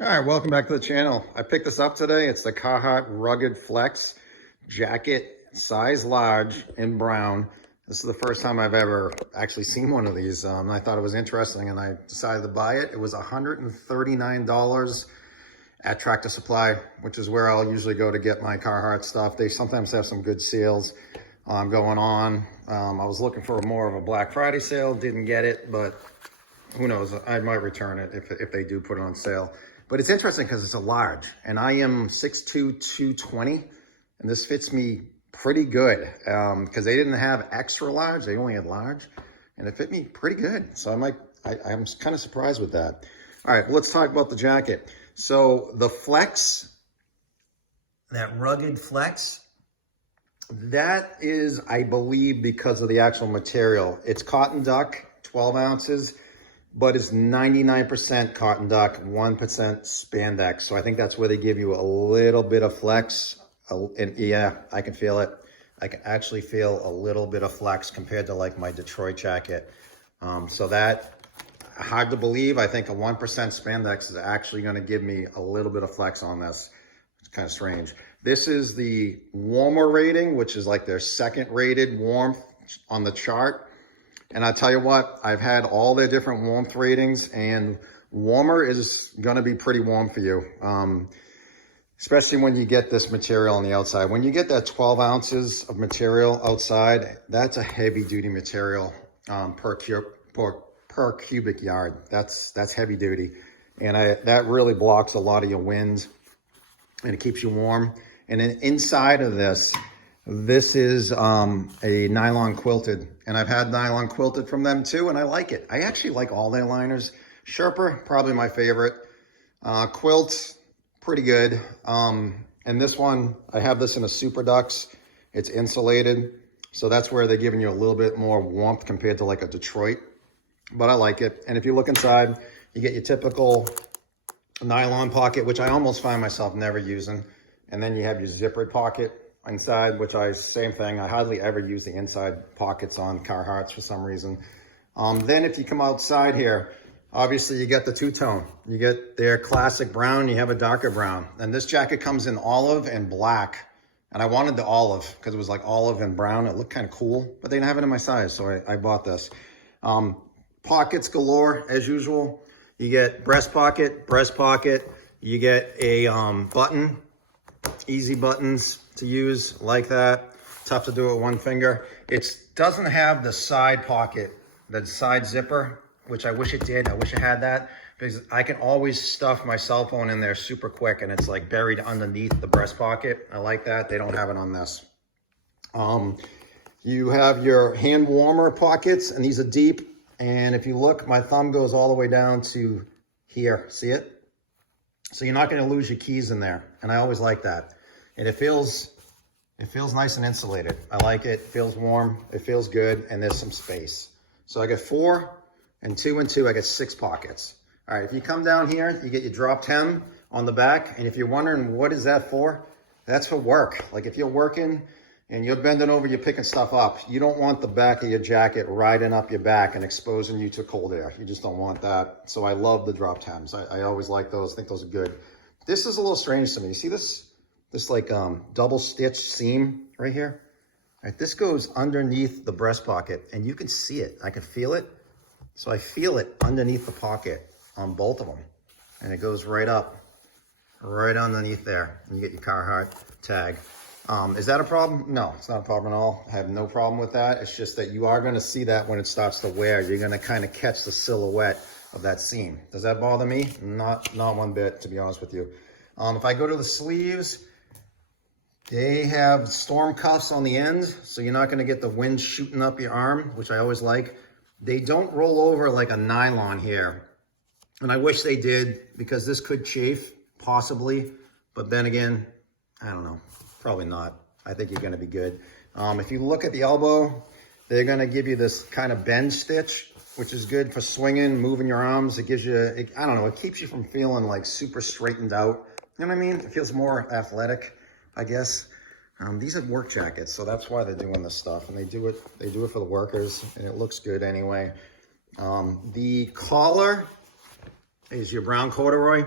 All right, welcome back to the channel. I picked this up today. It's the Carhartt Rugged Flex jacket, size large in brown. This is the first time I've ever actually seen one of these. I thought it was interesting and I decided to buy it. It was $139 at Tractor Supply, which is where I'll usually go to get my Carhartt stuff. They sometimes have some good sales going on. I was looking for more of a Black Friday sale, didn't get it, but who knows, I might return it if they do put it on sale. But it's interesting because it's a large, and I am 6'2", 220, and this fits me pretty good because they didn't have extra large, they only had large, and it fit me pretty good. So I'm kind of surprised with that. All right, let's talk about the jacket. So the Flex, that Rugged Flex, that is, I believe, because of the actual material. It's cotton duck, 12 ounces. But it's 99% cotton duck, 1% spandex. So I think that's where they give you a little bit of flex. And yeah, I can feel it. I can actually feel a little bit of flex compared to like my Detroit jacket. So that, hard to believe. I think a 1% spandex is actually going to give me a little bit of flex on this. It's kind of strange. This is the warmer rating, which is like their second rated warmth on the chart. And I tell you what, I've had all their different warmth ratings, and warmer is gonna be pretty warm for you, especially when you get this material on the outside. When you get that 12 ounces of material outside, that's a heavy duty material per cubic yard. That's heavy duty. And that really blocks a lot of your winds, and it keeps you warm. And then inside of this is a nylon quilted, and I've had nylon quilted from them too, and I like it. I actually like all their liners. Sherpa, probably my favorite. Quilt, pretty good. And this one, I have this in a Super Dux. It's insulated, so that's where they're giving you a little bit more warmth compared to like a Detroit, but I like it. And if you look inside, you get your typical nylon pocket, which I almost find myself never using. And then you have your zippered pocket inside, which same thing. I hardly ever use the inside pockets on Carhartts for some reason. Then if you come outside here, obviously you get the two-tone. You get their classic brown, you have a darker brown. And this jacket comes in olive and black. And I wanted the olive because it was like olive and brown. It looked kind of cool, but they didn't have it in my size, so I bought this. Pockets galore, as usual. You get breast pocket. You get a button, easy buttons to use like that. Tough to do with one finger. It doesn't have the side pocket, the side zipper, which I wish it did. I wish it had that, because I can always stuff my cell phone in there super quick and it's like buried underneath the breast pocket. I like that. They don't have it on this. You have your hand warmer pockets, and these are deep. And if you look, my thumb goes all the way down to here. See it? So you're not going to lose your keys in there. And I always like that. And it feels nice and insulated. I like it. It feels warm. It feels good. And there's some space. So I got 4 and 2 and 2. I got 6 pockets. All right. If you come down here, you get your drop hem on the back. And if you're wondering what is that for, that's for work. Like if you're working and you're bending over, you're picking stuff up, you don't want the back of your jacket riding up your back and exposing you to cold air. You just don't want that. So I love the drop hems. I always like those. I think those are good. This is a little strange to me. You see this like double stitch seam right here? All right, this goes underneath the breast pocket, and you can see it. I can feel it. So I feel it underneath the pocket on both of them. And it goes right up, right underneath there. And you get your Carhartt tag. Is that a problem? No, it's not a problem at all. I have no problem with that. It's just that you are going to see that when it starts to wear. You're going to kind of catch the silhouette of that seam. Does that bother me? Not one bit, to be honest with you. If I go to the sleeves, they have storm cuffs on the end, so you're not going to get the wind shooting up your arm, which I always like. They don't roll over like a nylon here, and I wish they did, because this could chafe, possibly. But then again, I don't know. Probably not. I think you're going to be good. If you look at the elbow, they're going to give you this kind of bend stitch, which is good for swinging, moving your arms. It gives you, I don't know, it keeps you from feeling like super straightened out. You know what I mean? It feels more athletic, I guess. These are work jackets, so that's why they're doing this stuff. And they do it for the workers, and it looks good anyway. The collar is your brown corduroy.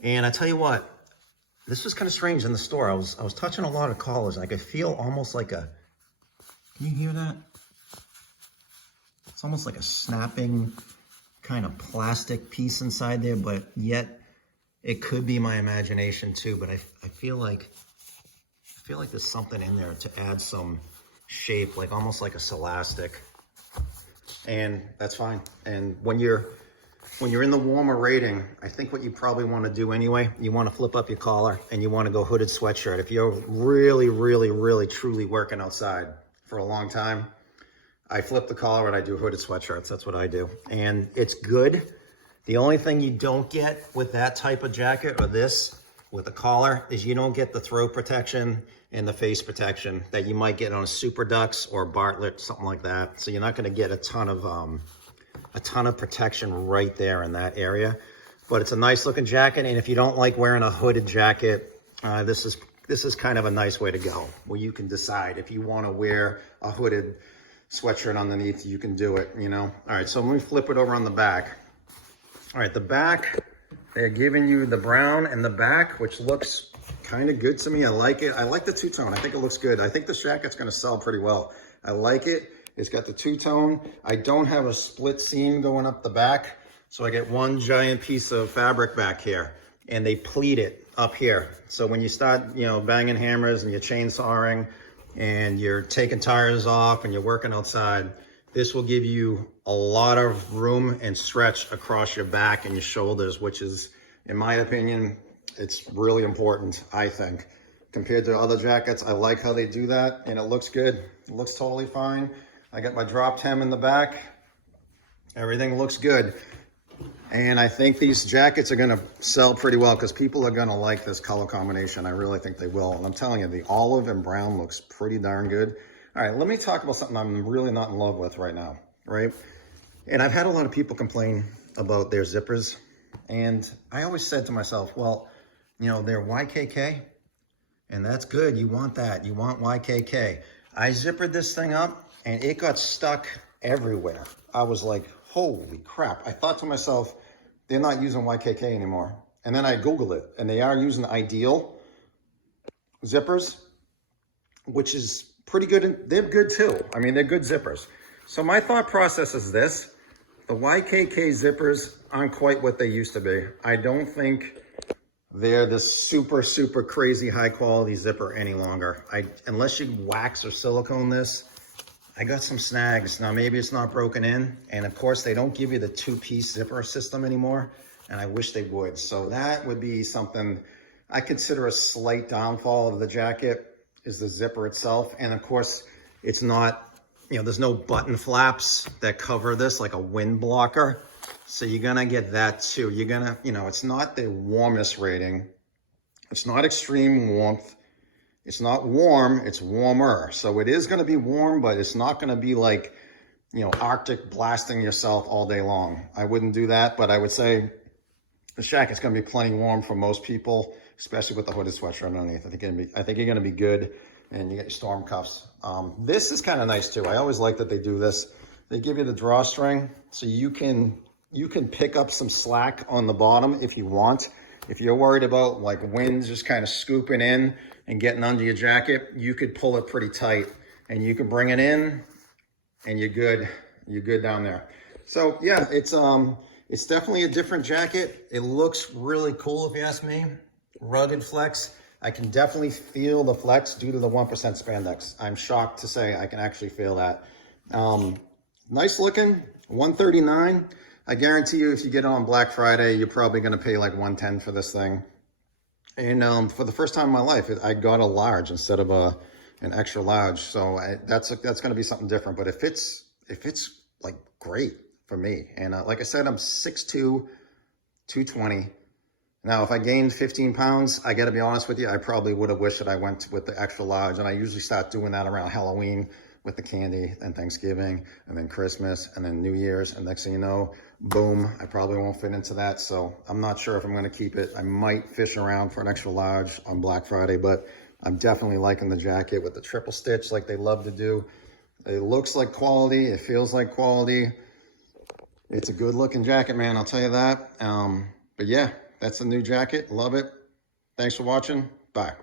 And I tell you what, this was kind of strange in the store. I was touching a lot of collars. I could feel almost like a, can you hear that? It's almost like a snapping kind of plastic piece inside there, but yet it could be my imagination too. But I feel like there's something in there to add some shape, like almost like a celastic. And that's fine. And when you're in the warmer rating, I think what you probably want to do anyway, you want to flip up your collar and you want to go hooded sweatshirt. If you're really, really, really, truly working outside for a long time, I flip the collar and I do hooded sweatshirts. That's what I do. And it's good. The only thing you don't get with that type of jacket or this with the collar is you don't get the throat protection and the face protection that you might get on a Super Dux or Bartlett, something like that. So you're not going to get a ton of protection right there in that area. But it's a nice looking jacket. And if you don't like wearing a hooded jacket, this is kind of a nice way to go, where you can decide if you want to wear a hooded sweatshirt underneath, you can do it, you know. All right, so let me flip it over on the back. All right, the back, they're giving you the brown and the back, which looks kind of good to me. I like it. I like the two-tone. I think it looks good. I think this jacket's going to sell pretty well. I like it. It's got the two-tone. I don't have a split seam going up the back, so I get one giant piece of fabric back here, and they pleat it up here. So when you start, you know, banging hammers and you're chainsawing and you're taking tires off and you're working outside, this will give you a lot of room and stretch across your back and your shoulders, which is, in my opinion, it's really important, I think. Compared to other jackets, I like how they do that, and it looks good. It looks totally fine. I got my dropped hem in the back. Everything looks good. And I think these jackets are gonna sell pretty well because people are gonna like this color combination. I really think they will. And I'm telling you, the olive and brown looks pretty darn good. All right, let me talk about something I'm really not in love with right now, right? And I've had a lot of people complain about their zippers. And I always said to myself, well, you know, they're YKK, and that's good. You want that. You want YKK. I zippered this thing up, and it got stuck everywhere. I was like, holy crap. I thought to myself, they're not using YKK anymore. And then I Googled it, and they are using Ideal zippers, which is pretty good. They're good too. I mean, they're good zippers. So my thought process is this. The YKK zippers aren't quite what they used to be. I don't think they're this super, super crazy high quality zipper any longer. Unless you wax or silicone this, I got some snags. Now, maybe it's not broken in. And of course, they don't give you the two-piece zipper system anymore. And I wish they would. So that would be something I consider a slight downfall of the jacket, is the zipper itself. And of course, it's not, you know, there's no button flaps that cover this like a wind blocker. So you're gonna get that too. You're gonna, you know, it's not the warmest rating. It's not extreme warmth. It's not warm, it's warmer. So it is gonna be warm, but it's not gonna be like, you know, Arctic blasting yourself all day long. I wouldn't do that, but I would say the jacket's gonna be plenty warm for most people, especially with the hooded sweatshirt underneath. I think you're gonna be good, and you get your storm cuffs. This is kind of nice too. I always like that they do this. They give you the drawstring, so you can pick up some slack on the bottom if you want. If you're worried about like winds just kind of scooping in and getting under your jacket, you could pull it pretty tight, and you can bring it in, and you're good. You're good down there. So yeah, it's definitely a different jacket. It looks really cool if you ask me. Rugged flex. I can definitely feel the flex due to the 1% spandex. I'm shocked to say I can actually feel that. Nice looking, $139. I guarantee you, if you get it on Black Friday, you're probably going to pay like $110 for this thing. And for the first time in my life, I got a large instead of an extra large. So that's going to be something different. But if it's like great for me, and like I said, I'm 6'2", 220. Now, if I gained 15 pounds, I got to be honest with you, I probably would have wished that I went with the extra large. And I usually start doing that around Halloween with the candy, and Thanksgiving, and then Christmas, and then New Year's. And next thing you know, boom, I probably won't fit into that. So I'm not sure if I'm going to keep it. I might fish around for an extra large on Black Friday, but I'm definitely liking the jacket with the triple stitch like they love to do. It looks like quality. It feels like quality. It's a good looking jacket, man. I'll tell you that. But yeah, That's the new jacket. Love it. Thanks for watching. Bye.